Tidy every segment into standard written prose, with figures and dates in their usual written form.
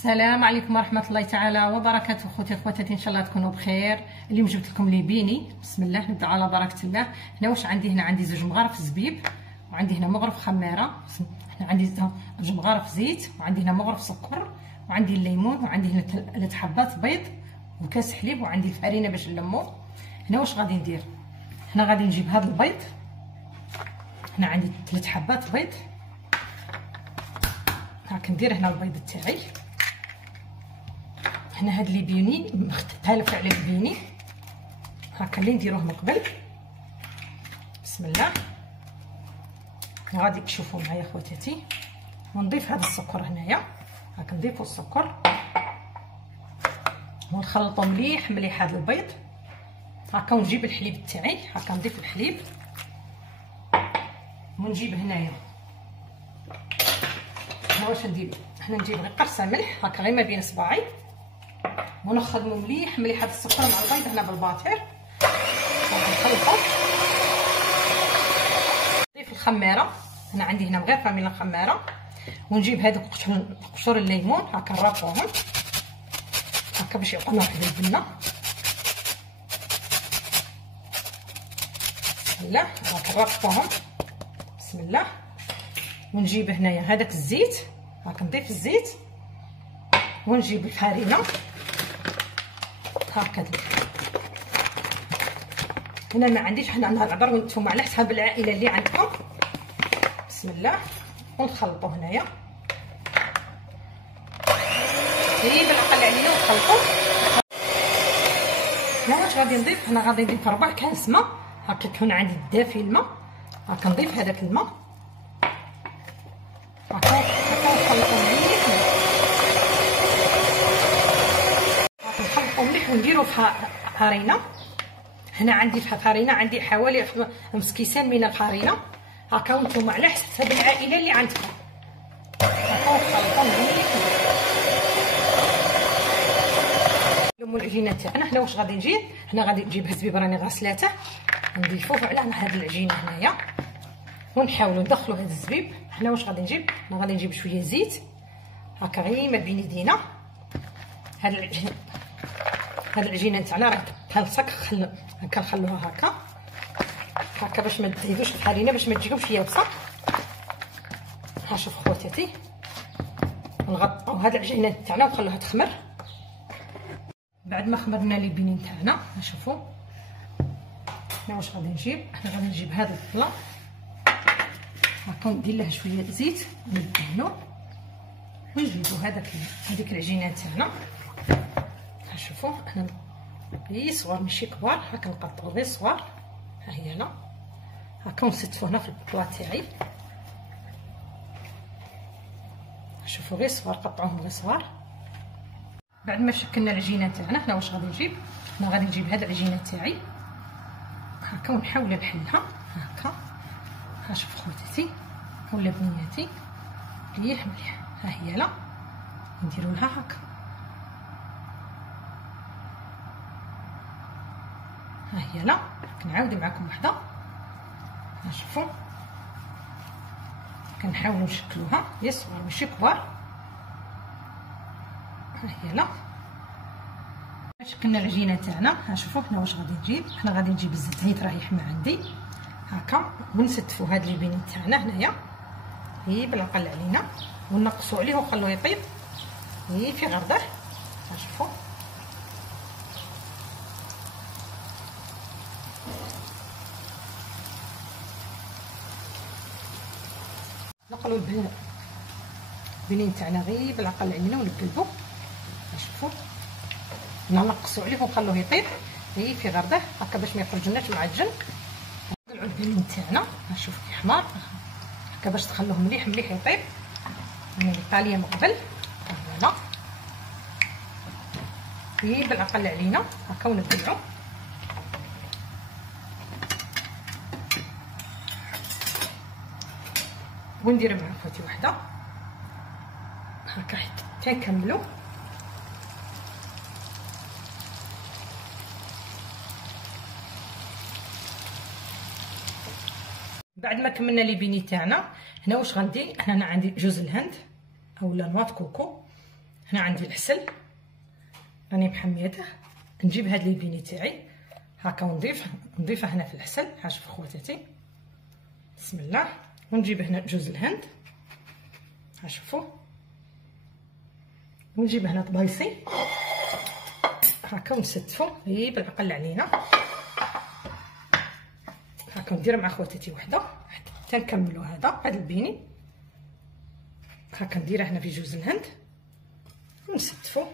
السلام عليكم ورحمه الله تعالى وبركاته. خوتي خواتاتي ان شاء الله تكونوا بخير. اليوم جبت لكم لي بيني. بسم الله نبدا على بركه الله. هنا واش عندي؟ هنا عندي زوج مغارف زبيب، وعندي هنا مغرف خميره، هنا عندي زوج مغارف زيت، وعندي هنا مغرف سكر، وعندي الليمون، وعندي هنا 3 حبات بيض وكاس حليب، وعندي الفرينه باش نلمو. هنا واش غادي ندير؟ هنا غادي نجيب هذا البيض، هنا عندي 3 حبات بيض، هاك ندير هنا البيض تاعي. هنا هاد لي بيني مختلف على البيني هاكا اللي نديروه من قبل. بسم الله. وغادي تشوفوا معايا خواتاتي، ونضيف هذا السكر هنايا، هاك نضيفوا السكر ونخلطوا مليح مليح هذا البيض هاكا، ونجيب الحليب تاعي هاكا نضيف الحليب، ونجيب هنايا واش ندير؟ هنا نجيب غير قرصه ملح هاكا غير ما بين صباعي، ونخدموا مليح مليح هذا السكر مع البيض هنا بالباطير، نخلطوا. نضيف الخميره، هنا عندي هنا مغرفه من الخميره، ونجيب هذوك قشور الليمون هاكا نرافوهم هاكا باش يعطونا واحد البنه. بسم الله هاكا نرافوهم. بسم الله. ونجيب هنايا هذاك الزيت هاكا نضيف الزيت، ونجيب الفرينه هكذا. هنا ما عنديش، هنا عندها العبر وانتم على حسب العائله اللي عندكم. بسم الله. ونخلطوا هنايا غير بالاقل علينا ونخلطوا. هنا واش غادي نضيف؟ هنا غادي نضيف 4 كاس ماء هكا، كيكون عندي دافي الماء هكا، نضيف هذاك الماء هكا نخلطوا مليح مليح، ونديروا فيها فرينه. هنا عندي في فرينه عندي حوالي 5 كيسان من الفرينه هكا، وانتم على حسب العائله اللي عندكم هكا، ونخلطوا مليح. نلموا العجينه تاعنا. هنا واش غادي نجيب؟ هنا غادي نجيب الزبيب راني غاسلاته، نضيفوه على هاد العجينه هنايا، ونحاولوا ندخلوا هذا الزبيب. هنا واش غادي نجيب؟ هنا غادي نجيب شويه زيت هكا غير ما بين يدينا. هاد العجينه تاعنا راه تلصق، هكا نخلوها هكا باش ما تزيدوش الفرينه، باش ما تجيكمش يابسه. ها شوف خواتاتي، نغطيو هاد العجينه تاعنا ونخلوها تخمر. بعد ما خمرنا لي بينين تاعنا شوفوا. هنا واش غادي نجيب؟ هنا غادي نجيب هاد البلا هاكا، ندير له شويه زيت ندهنو، ونجيبو هذيك العجينه تاعنا. شوفوا انا غير صغار ماشي كبار هاكا، نقطعو غير صغار. ها هي هنا هاكا، ونستفو هنا في البطوا تاعي. شوفوا غير صغار، قطعوهم غير صغار. بعد ما شكلنا العجينه تاعنا، هنا واش غادي نجيب؟ هنا غادي نجيب هاد العجينه تاعي هاكا، ونحاول نحلها هاكا. ها شوف خواتاتي ولا بنياتي مليح مليح. ها هي لا نديرو لها هاكا. ها هي لا كنعاود معكم وحده. ها شوفوا كنحاولوا نشكلوها هي صغار ماشي كبار. ها هي لا شكلنا العجينه تاعنا. ها شوفوا هنا واش غادي نجيب؟ هنا غادي نجيب الزيت راه يحمى عندي هاكا، ونستفوا هاد لي بينين تاعنا هنايا هي بالاقل علينا، ونقصوا عليه ونخلوه يطيب هي في غرده. ها شوفوا نقلوا البنين تاعنا غير بالاقل علينا ونقلبوا. شوفوا نقصوا عليه ونخلوه يطيب هي في غرده هكا باش ما يخرجلناش معجن. نطلعوا البنين تاعنا شوف كي حمار هكا باش تخلوه مليح مليح يطيب. انا طاليه من قبل هنا هي بالاقل علينا هكا، ونبدلو وندير مع خواتي وحده هكا حتى نكملو. بعد ما كملنا لي بيني تاعنا، هنا واش غندير؟ هنا عندي جوز الهند اولا نواة كوكو هنا عندي العسل راني محميته. نجيب هاد لي بيني تاعي هكا ونضيفه هنا في العسل. ها شوفوا خواتاتي، بسم الله. ونجيب هنا جوز الهند، ها شوفوا. ونجيب هنا طبايسي هكا ونستفو غير بالعقل علينا هكا. ندير مع خواتاتي وحده حتى نكملوا هذا البيني هكا. نديره هنا في جوز الهند ونستفو.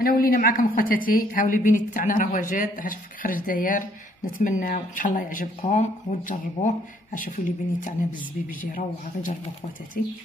انا ولينا معكم خواتاتي. هاولي بيني تاعنا راه واجد. ها شوفوا كي خرج داير. نتمنى ان شاء الله يعجبكم وتجربوه. ها شوفوا لي بيني تاعنا بالزبيب يجي روعه. غير جربوا خواتاتي.